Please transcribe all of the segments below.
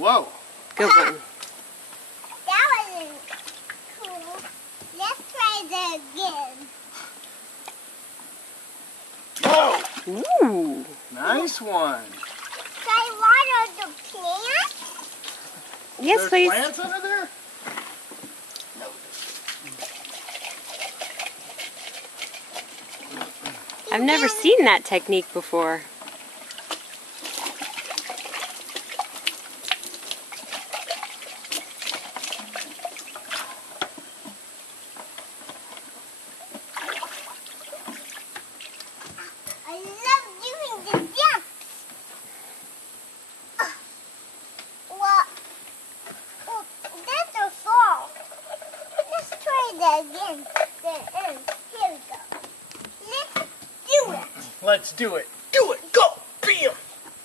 Whoa. Good one. That wasn't cool. Let's try that again. Whoa. Ooh. Nice one. Can I water the plant? Yes, There's please. plants under there? I've never seen that technique before. I love doing the jumps. Well, that's a fall. Let's try that again. Here we go. Let's do it. Let's do it. Do it. Go. Bam.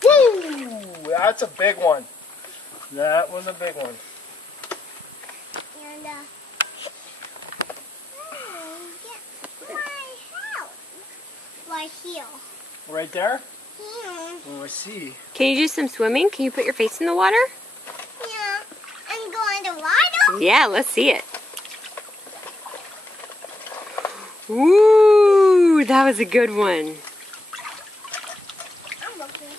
Woo. That's a big one. That was a big one. And get my house. Right here. Right there? Yeah. Oh, I see. Can you do some swimming? Can you put your face in the water? Yeah. I'm going to water. Yeah, let's see it. Ooh, that was a good one. I'm looking.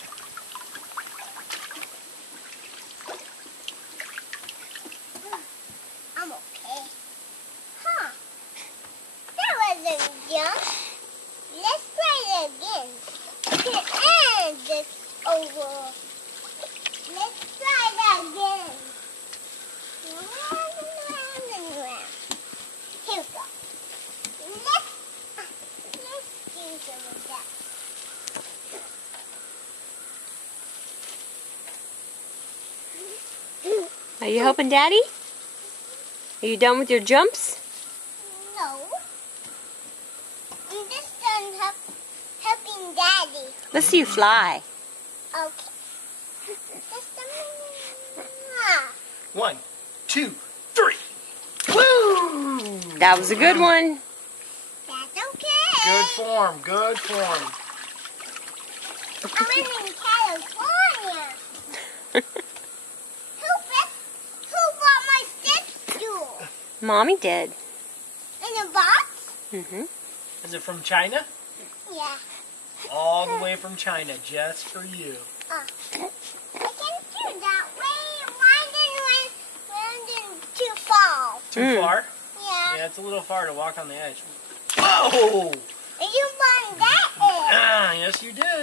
I'm okay. Huh. That was a jump. Let's try it again. And it's over. Let's try that again. Here we go. Let's do some of that. Are you helping Daddy? Are you done with your jumps? No. I'm just done helping Daddy. Let's see you fly. Okay. Just a minute. 1, 2, 3. Woo. That was a good one. That's okay. Good form. Good form. I live in California. Who bought my step stool? Mommy did. In a box? Mm-hmm. Is it from China? Yeah. All the way from China, just for you. I can do that way. Mine didn't too far. Too far? Yeah. Yeah, it's a little far to walk on the edge. Whoa! And you bought that in. Ah, yes you did.